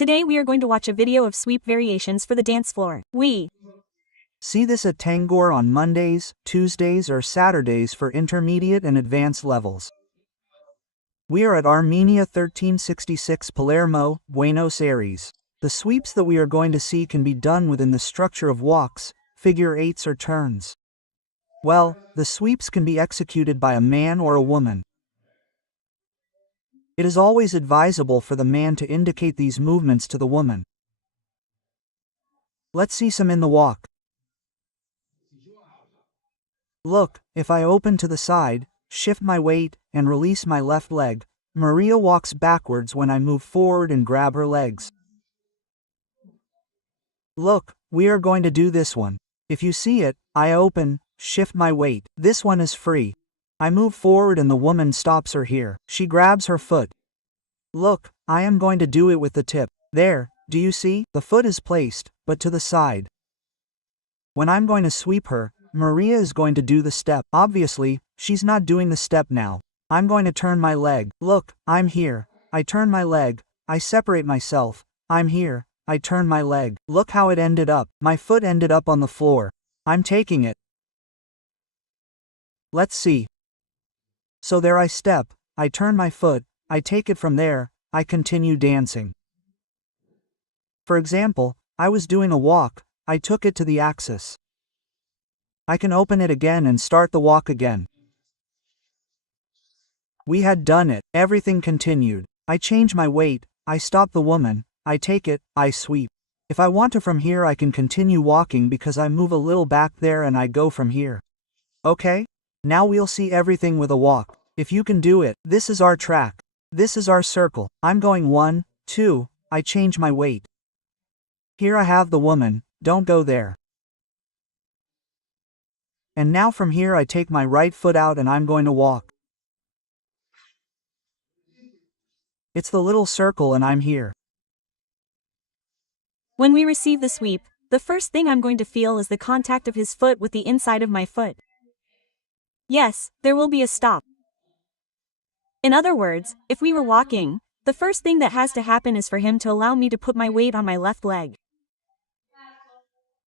Today we are going to watch a video of sweep variations for the dance floor. See this at Tango on Mondays, Tuesdays or Saturdays for intermediate and advanced levels. We are at Armenia 1366 Palermo, Buenos Aires. The sweeps that we are going to see can be done within the structure of walks, figure eights or turns. Well, the sweeps can be executed by a man or a woman. It is always advisable for the man to indicate these movements to the woman. Let's see some in the walk. Look, if I open to the side, shift my weight, and release my left leg, Maria walks backwards when I move forward and grab her legs. Look, we are going to do this one. If you see it, I open, shift my weight. This one is free. I move forward and the woman stops her here. She grabs her foot. Look, I am going to do it with the tip. There, do you see? The foot is placed, but to the side. When I'm going to sweep her, Maria is going to do the step. Obviously, she's not doing the step now. I'm going to turn my leg. Look, I'm here. I turn my leg. I separate myself. I'm here. I turn my leg. Look how it ended up. My foot ended up on the floor. I'm taking it. Let's see. So there I step. I turn my foot. I take it from there. I continue dancing. For example, I was doing a walk. I took it to the axis. I can open it again and start the walk again. We had done it. Everything continued. I change my weight. I stop the woman. I take it. I sweep. If I want to from here I can continue walking because I move a little back there and I go from here. Okay? Now we'll see everything with a walk. If you can do it, this is our track. This is our circle. I'm going 1, 2, I change my weight. Here I have the woman, don't go there. And now from here I take my right foot out and I'm going to walk. It's the little circle and I'm here. When we receive the sweep, the first thing I'm going to feel is the contact of his foot with the inside of my foot. Yes, there will be a stop. In other words, if we were walking, the first thing that has to happen is for him to allow me to put my weight on my left leg.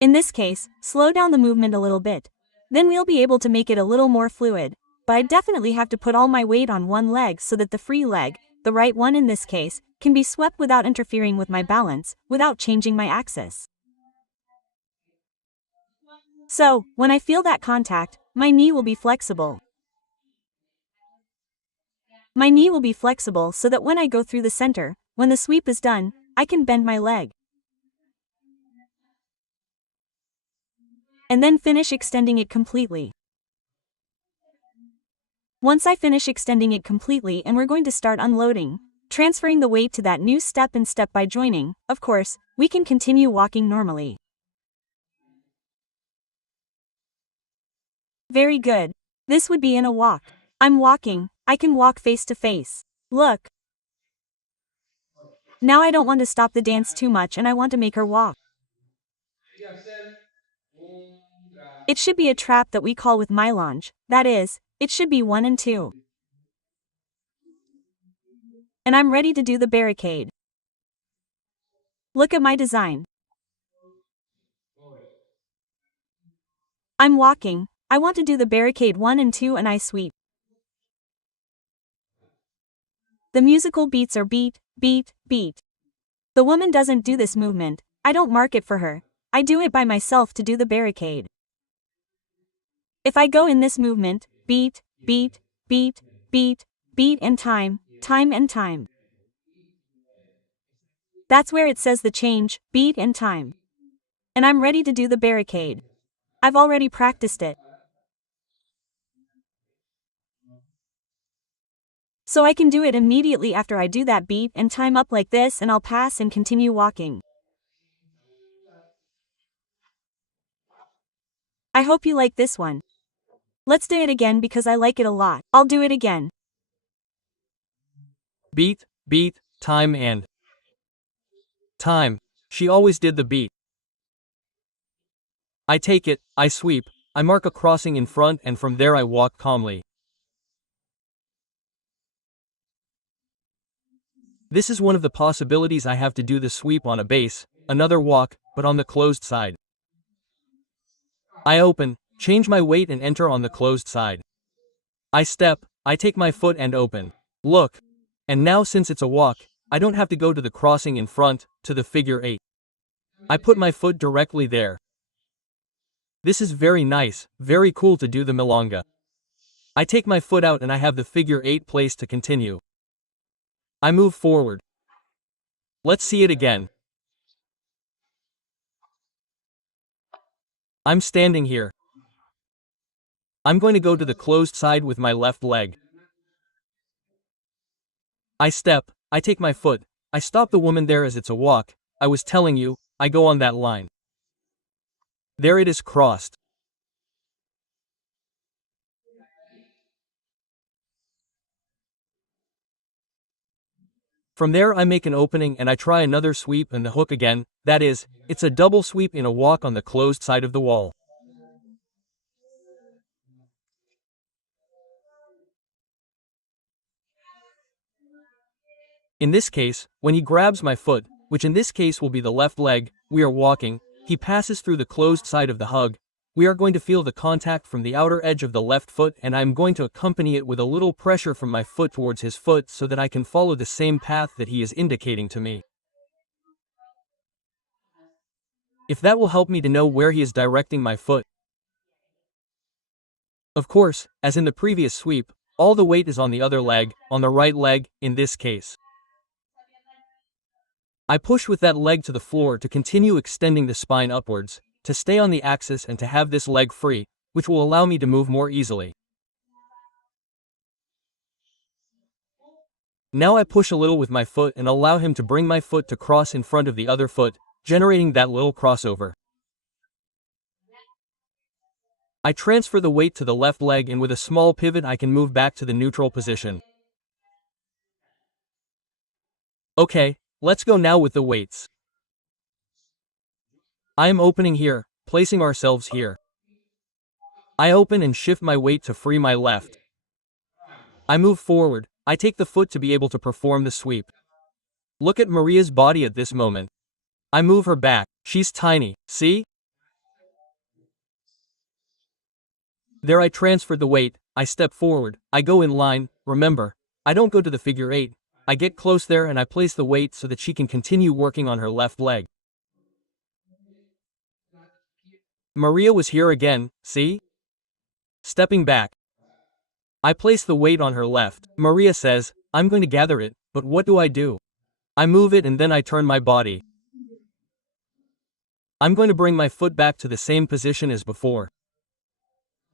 In this case, slow down the movement a little bit. Then we'll be able to make it a little more fluid, but I definitely have to put all my weight on one leg so that the free leg, the right one in this case, can be swept without interfering with my balance, without changing my axis. So, when I feel that contact, my knee will be flexible. My knee will be flexible so that when I go through the center, when the sweep is done, I can bend my leg. And then finish extending it completely. Once I finish extending it completely and we're going to start unloading, transferring the weight to that new step and step by joining, of course, we can continue walking normally. Very good. This would be in a walk. I'm walking, I can walk face to face. Look. Now I don't want to stop the dance too much and I want to make her walk. It should be a trap that we call with melange, that is, it should be 1 and 2. And I'm ready to do the barricade. Look at my design. I'm walking, I want to do the barricade 1 and 2 and I sweep. The musical beats are beat, beat, beat. The woman doesn't do this movement, I don't mark it for her, I do it by myself to do the barricade. If I go in this movement, beat, beat, beat, beat, beat and time, time and time. That's where it says the change, beat and time. And I'm ready to do the barricade. I've already practiced it. So I can do it immediately after I do that beat and time up like this and I'll pass and continue walking. I hope you like this one. Let's do it again because I like it a lot. I'll do it again. Beat, beat, time and time. She always did the beat. I take it, I sweep, I mark a crossing in front and from there I walk calmly. This is one of the possibilities I have to do the sweep on a base, another walk, but on the closed side. I open, change my weight and enter on the closed side. I step, I take my foot and open. Look. And now since it's a walk, I don't have to go to the crossing in front, to the figure 8. I put my foot directly there. This is very nice, very cool to do the milonga. I take my foot out and I have the figure 8 placed to continue. I move forward. Let's see it again. I'm standing here. I'm going to go to the closed side with my left leg. I step, I take my foot, I stop the woman there as it's a walk, I was telling you, I go on that line. There it is crossed. From there I make an opening and I try another sweep and the hook again, that is, it's a double sweep in a walk on the closed side of the wall. In this case, when he grabs my foot, which in this case will be the left leg, we are walking, he passes through the closed side of the hug, we are going to feel the contact from the outer edge of the left foot and I am going to accompany it with a little pressure from my foot towards his foot so that I can follow the same path that he is indicating to me. If that will help me to know where he is directing my foot. Of course, as in the previous sweep, all the weight is on the other leg, on the right leg, in this case. I push with that leg to the floor to continue extending the spine upwards, to stay on the axis and to have this leg free, which will allow me to move more easily. Now I push a little with my foot and allow him to bring my foot to cross in front of the other foot, generating that little crossover. I transfer the weight to the left leg and with a small pivot I can move back to the neutral position. Okay, let's go now with the weights. I am opening here, placing ourselves here. I open and shift my weight to free my left. I move forward, I take the foot to be able to perform the sweep. Look at Maria's body at this moment. I move her back, she's tiny, see? There I transferred the weight, I step forward, I go in line, remember, I don't go to the figure 8, I get close there and I place the weight so that she can continue working on her left leg. Maria was here again, see? Stepping back. I place the weight on her left. Maria says, I'm going to gather it, but what do I do? I move it and then I turn my body. I'm going to bring my foot back to the same position as before.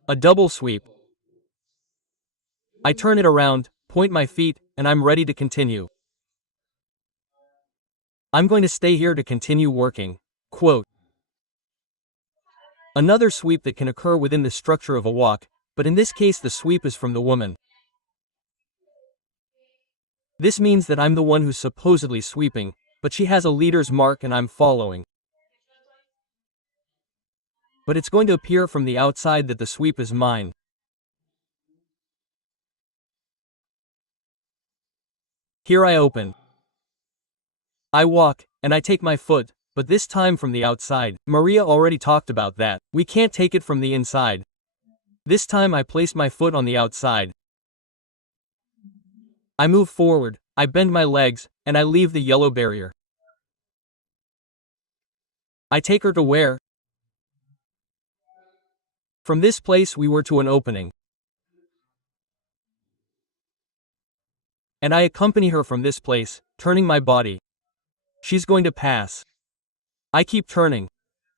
A double sweep. I turn it around, point my feet, and I'm ready to continue. I'm going to stay here to continue working. Quote. Another sweep that can occur within the structure of a walk, but in this case the sweep is from the woman. This means that I'm the one who's supposedly sweeping, but she has a leader's mark and I'm following. But it's going to appear from the outside that the sweep is mine. Here I open. I walk, and I take my foot, but this time from the outside. Maria already talked about that. We can't take it from the inside. This time I place my foot on the outside. I move forward, I bend my legs, and I leave the yellow barrier. I take her to where? From this place we were to an opening. And I accompany her from this place, turning my body. She's going to pass. I keep turning.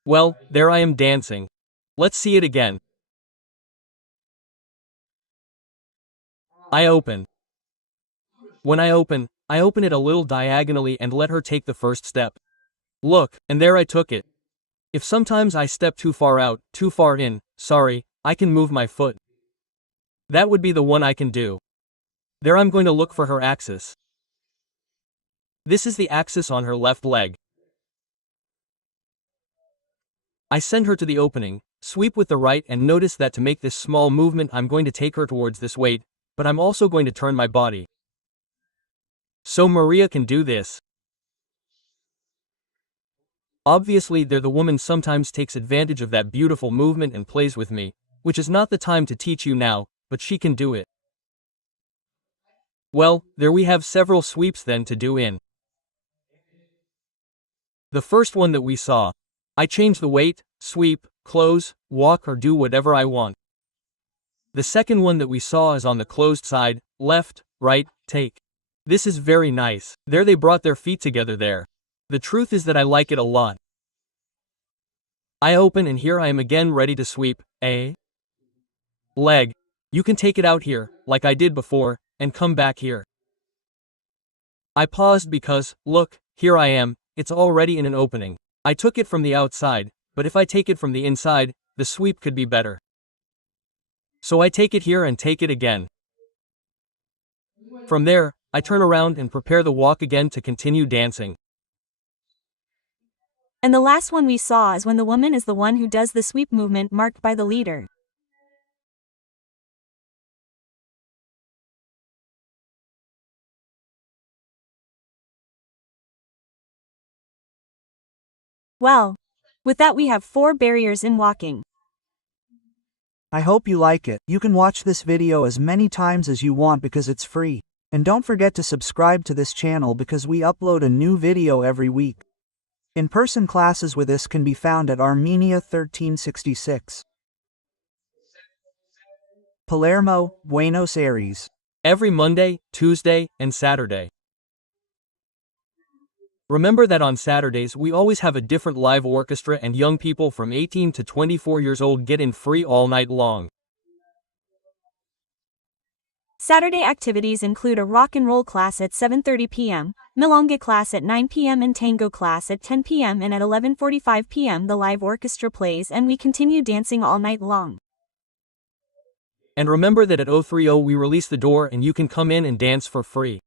Well, there I am dancing. Let's see it again. I open. When I open it a little diagonally and let her take the first step. Look, and there I took it. If sometimes I step too far out, too far in, sorry, I can move my foot. That would be the one I can do. There I'm going to look for her axis. This is the axis on her left leg. I send her to the opening, sweep with the right and notice that to make this small movement I'm going to take her towards this weight, but I'm also going to turn my body. So Maria can do this. Obviously the woman sometimes takes advantage of that beautiful movement and plays with me, which is not the time to teach you now, but she can do it. Well, there we have several sweeps then to do in. The first one that we saw. I change the weight, sweep, close, walk or do whatever I want. The second one that we saw is on the closed side, left, right, take. This is very nice. There they brought their feet together there. The truth is that I like it a lot. I open and here I am again ready to sweep, leg. You can take it out here, like I did before, and come back here. I paused because, look, here I am, it's already in an opening. I took it from the outside, but if I take it from the inside, the sweep could be better. So I take it here and take it again. From there, I turn around and prepare the walk again to continue dancing. And the last one we saw is when the woman is the one who does the sweep movement marked by the leader. Well, with that we have 4 barriers in walking. I hope you like it. You can watch this video as many times as you want because it's free. And don't forget to subscribe to this channel because we upload a new video every week. In-person classes with us can be found at Armenia 1366. Palermo, Buenos Aires. Every Monday, Tuesday, and Saturday. Remember that on Saturdays we always have a different live orchestra and young people from 18 to 24 years old get in free all night long. Saturday activities include a rock and roll class at 7:30 p.m., milonga class at 9 p.m. and tango class at 10 p.m. and at 11:45 p.m. the live orchestra plays and we continue dancing all night long. And remember that at 030 we release the door and you can come in and dance for free.